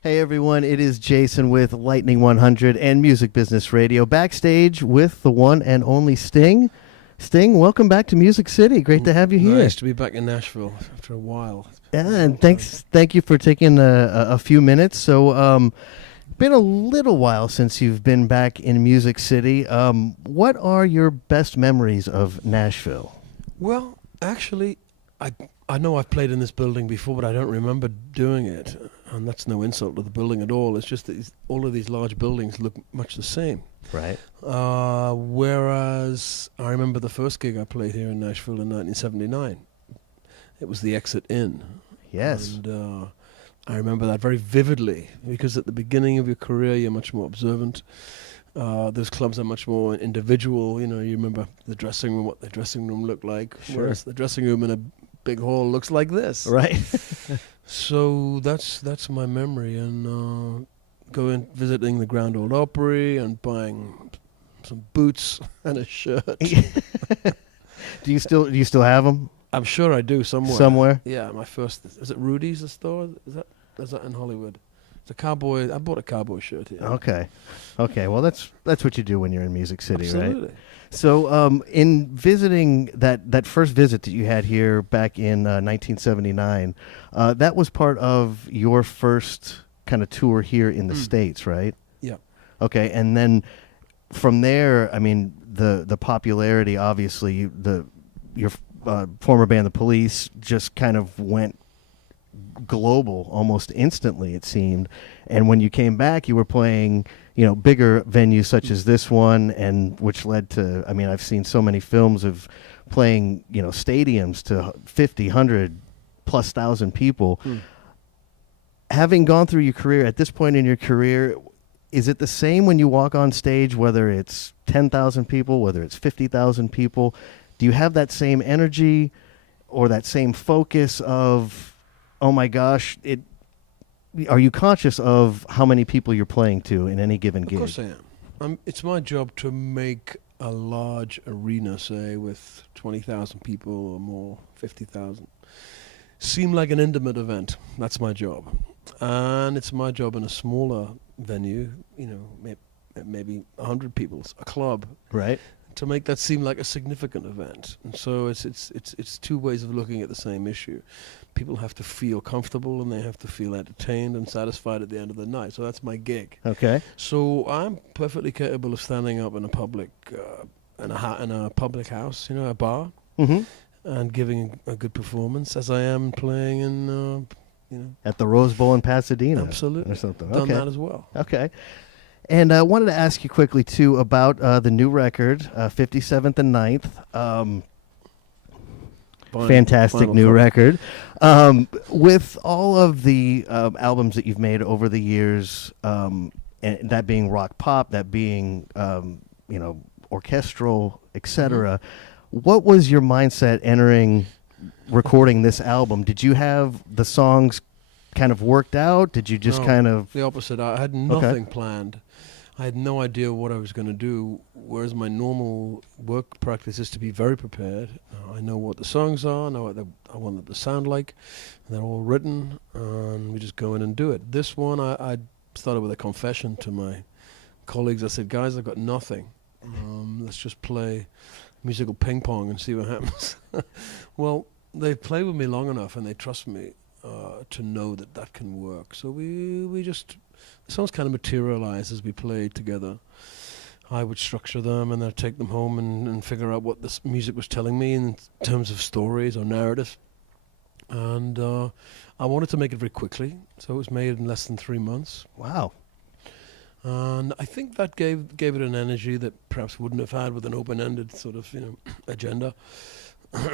Hey everyone, it is Jayson with Lightning 100 and Music Business Radio, backstage with the one and only Sting. Sting, welcome back to Music City. Great to have you here. Nice to be back in Nashville after a while. Yeah, and thank you for taking a few minutes. So, been a little while since you've been back in Music City. What are your best memories of Nashville? Well, actually, I know I've played in this building before, but I don't remember doing it. And that's no insult to the building at all. It's just that all of these large buildings look much the same. Right. Whereas I remember the first gig I played here in Nashville in 1979. It was the Exit Inn. Yes. And I remember that very vividly because at the beginning of your career, you're much more observant. Those clubs are much more individual. You know, you remember the dressing room, what the dressing room looked like. Sure. Whereas the dressing room in a big hall looks like this. Right. So that's my memory, and going visiting the Grand Ole Opry and buying some boots and a shirt. Do you still have them? I'm sure I do somewhere. Somewhere? Yeah, my first. Is it Rudy's, the store? Is that in Hollywood? It's a cowboy. I bought a cowboy shirt here. Okay. Well, that's what you do when you're in Music City, Absolutely. right? So, in visiting that first visit that you had here back in 1979, that was part of your first kind of tour here in the States, right? Yeah. Okay, and then from there, I mean, the popularity, obviously, your former band, The Police, just kind of went global almost instantly, it seemed. And when you came back, you were playing, bigger venues such as this one, and which led to, I mean, I've seen so many films of playing, stadiums to 50, 100 plus thousand people. Having gone through your career, at this point in your career, is it the same when you walk on stage, whether it's 10,000 people, whether it's 50,000 people? Do you have that same energy or that same focus of, oh my gosh, are you conscious of how many people you're playing to in any given gig? Of course I am. It's my job to make a large arena, say, with 20,000 people or more, 50,000, seem like an intimate event. That's my job. And it's my job in a smaller venue, maybe 100 people, a club. Right. To make that seem like a significant event. And so it's two ways of looking at the same issue. People have to feel comfortable and they have to feel entertained and satisfied at the end of the night. So that's my gig. Okay. So I'm perfectly capable of standing up in a public in a public house, a bar, and giving a good performance as I am playing in at the Rose Bowl in Pasadena. Absolutely. Or something. Done Okay. that as well. Okay. And I wanted to ask you quickly, too, about the new record, 57th and 9th. Fantastic new record. With all of the albums that you've made over the years, and that being rock pop, that being, orchestral, etc., what was your mindset entering recording this album? Did you have the songs kind of worked out? Did you just kind of... The opposite. I had nothing planned. I had no idea what I was going to do, whereas my normal work practice is to be very prepared. I know what the songs are, I know what I want them to sound like, and they're all written, and we just go in and do it. This one, I started with a confession to my colleagues. I said, guys, I've got nothing. Let's just play musical ping pong and see what happens. Well, they played with me long enough, and they trust me to know that can work. So we just... The songs kind of materialize as we played together. I would structure them and then I'd take them home and figure out what this music was telling me in terms of stories or narrative. And I wanted to make it very quickly, so it was made in less than 3 months. Wow. And I think that gave it an energy that perhaps wouldn't have had with an open-ended sort of agenda.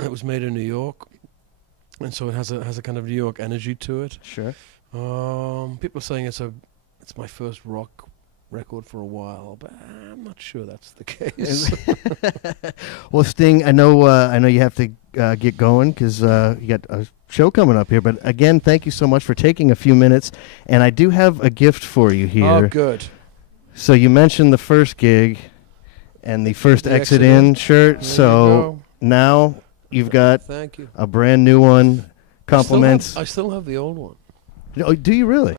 It was made in New York, and so it has a kind of New York energy to it. Sure. People are saying it's my first rock record for a while, but I'm not sure that's the case. Well, Sting, I know you have to get going because you got a show coming up here. But again, thank you so much for taking a few minutes. And I do have a gift for you here. Oh, good. So you mentioned the first gig and the first Exit In shirt. There So now you've got Thank you. a brand new one. Compliments. I still have the old one. Oh, do you really?